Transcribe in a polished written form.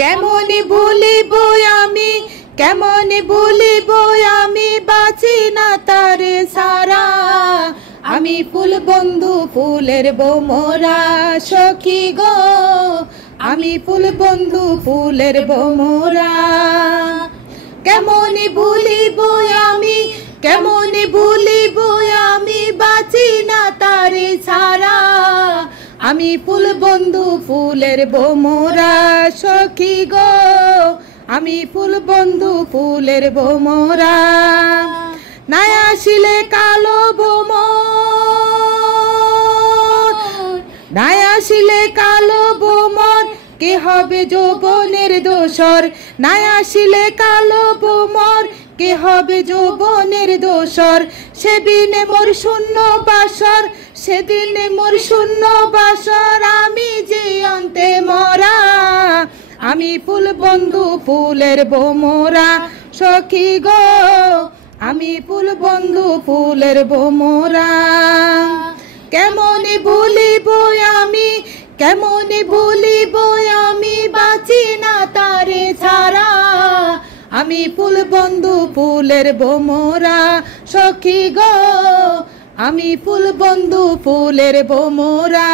কেমন ভুলিব আমি, কেমন ভুলিব আমি, বাঁচি না তারে সারা। আমি ফুল বন্ধু ফুলের বোমরা সখী গো, আমি ফুল বন্ধু ফুলের বোমরা। কেমন ভুলিব আমি, কেমন ভুলিব আমি, বাঁচি না তারে ছাড়া। আমি ফুল বন্ধু ফুলের বোমরা সখী গো, আমি ফুল বন্ধু ফুলের বোমরা। নাই আসিলে কালো ভ্রমর, নাই আসিলে কালো ভ্রমর, কে হবে যৌবনের দোসর। নাই আসিলে কালো ভ্রমর, কে হবে যৌবনের দোসর। সেদিনে মোর শূন্য বাসর, সেদিনে মোর শূন্য বাসর, আমি যে অন্তে মরা। আমি ফুল বন্ধু ফুলের বোমরা সখী গো, আমি ফুল বন্ধু ফুলের বোমরা। কেমন ভুলিব আমি, কেমন ভুলিব আমি, বাঁচি না তারে ছাড়া। আমি ফুল বন্ধু ফুলের বোমরা সখী গো, আমি ফুল বন্ধু ফুলের বোমরা।